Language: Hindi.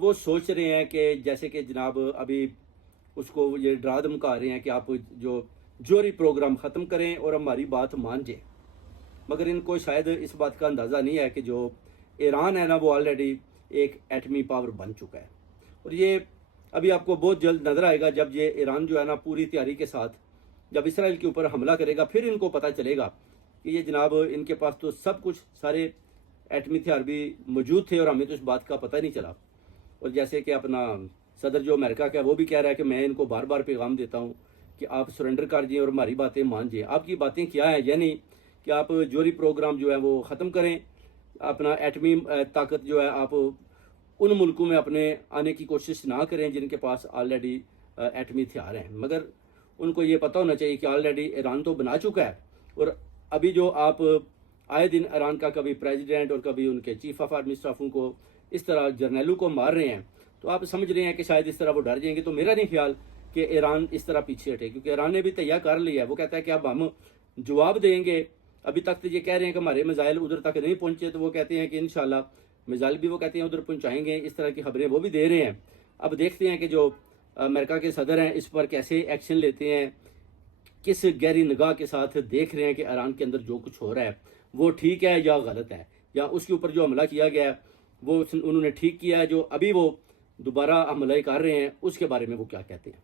वो सोच रहे हैं कि जैसे कि जनाब अभी उसको ये डरा धमका रहे हैं कि आप जो जोहरी प्रोग्राम ख़त्म करें और हमारी बात मान जाए। मगर इनको शायद इस बात का अंदाज़ा नहीं है कि जो ईरान है ना, वो ऑलरेडी एक एटमी पावर बन चुका है। और ये अभी आपको बहुत जल्द नज़र आएगा जब ये ईरान जो है ना पूरी तैयारी के साथ जब इसराइल के ऊपर हमला करेगा, फिर इनको पता चलेगा कि ये जनाब इनके पास तो सब कुछ सारे एटमी हथियार भी मौजूद थे और हमें तो इस बात का पता नहीं चला। और जैसे कि अपना सदर जो अमेरिका का है वो भी कह रहा है कि मैं इनको बार बार पैगाम देता हूँ कि आप सरेंडर कर जाइए और हमारी बातें मान जाइए। आपकी बातें क्या हैं, यानी कि आप जोहरी प्रोग्राम जो है वो ख़त्म करें, अपना एटमी ताकत जो है आप उन मुल्कों में अपने आने की कोशिश ना करें जिनके पास ऑलरेडी एटमी हथियार हैं। मगर उनको ये पता होना चाहिए कि ऑलरेडी ईरान तो बना चुका है। और अभी जो आप आए दिन ईरान का कभी प्रेसिडेंट और कभी उनके चीफ ऑफ आर्मी स्टाफ को इस तरह जर्नैलों को मार रहे हैं, तो आप समझ रहे हैं कि शायद इस तरह वो डर जाएंगे। तो मेरा नहीं ख्याल कि ईरान इस तरह पीछे हटे, क्योंकि ईरान ने भी तैयार कर लिया है। वो कहता है कि अब हम जवाब देंगे। अभी तक तो ये कह रहे हैं कि हमारे मिसाइल उधर तक नहीं पहुंचे, तो वो कहते हैं कि इंशाल्लाह मिसाइल भी वो कहते हैं उधर पहुंचाएंगे। इस तरह की खबरें वो भी दे रहे हैं। अब देखते हैं कि जो अमेरिका के सदर हैं इस पर कैसे एक्शन लेते हैं, किस गहरी निगाह के साथ देख रहे हैं कि ईरान के अंदर जो कुछ हो रहा है वो ठीक है या गलत है, या उसके ऊपर जो हमला किया गया है वो उन्होंने ठीक किया है, जो अभी वो दोबारा हमला कर रहे हैं उसके बारे में वो क्या कहते हैं।